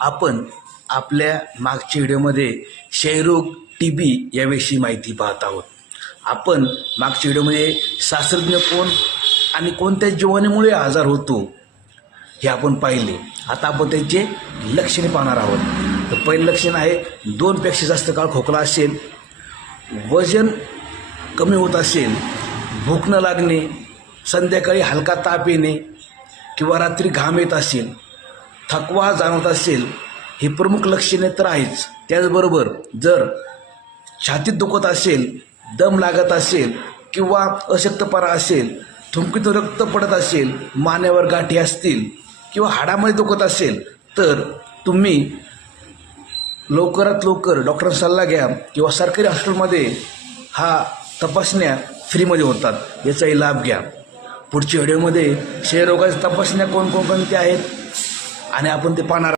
आपण आपल्या मागच्या व्हिडिओमध्ये क्षयरोग टी बी याविषयी माहिती पाहत आहोत. आपण मागच्या व्हिडिओमध्ये शास्त्रज्ञ कोण आणि कोणत्या जीवाणीमुळे आजार होतो हे आपण पाहिले. आता आपण त्यांचे लक्षणे पाहणार आहोत. तर पहिलं लक्षण आहे दोनपेक्षा जास्त काळ खोकला असेल वजन कमी होत असेल भूक न लागणे संध्याकाळी हलका ताप येणे किंवा रात्री घाम येत असेल थकवा जाणवत असेल ही प्रमुख लक्षणे तर आहेच. त्याचबरोबर जर छातीत दुखत असेल दम लागत असेल किंवा अशक्तपणा असेल थुंकीतून रक्त पडत असेल मानेवर गाठी असतील किंवा हाडामध्ये दुखत असेल तर तुम्ही लवकरात लवकर डॉक्टरांचा सल्ला घ्या किंवा सरकारी हॉस्पिटलमध्ये हा तपासण्या फ्रीमध्ये होतात. याचाही लाभ घ्या. पुढच्या व्हिडिओमध्ये क्षयरोगाच्या तपासण्या कोणकोणकोणत्या आहेत आणि आपण ते पाहणार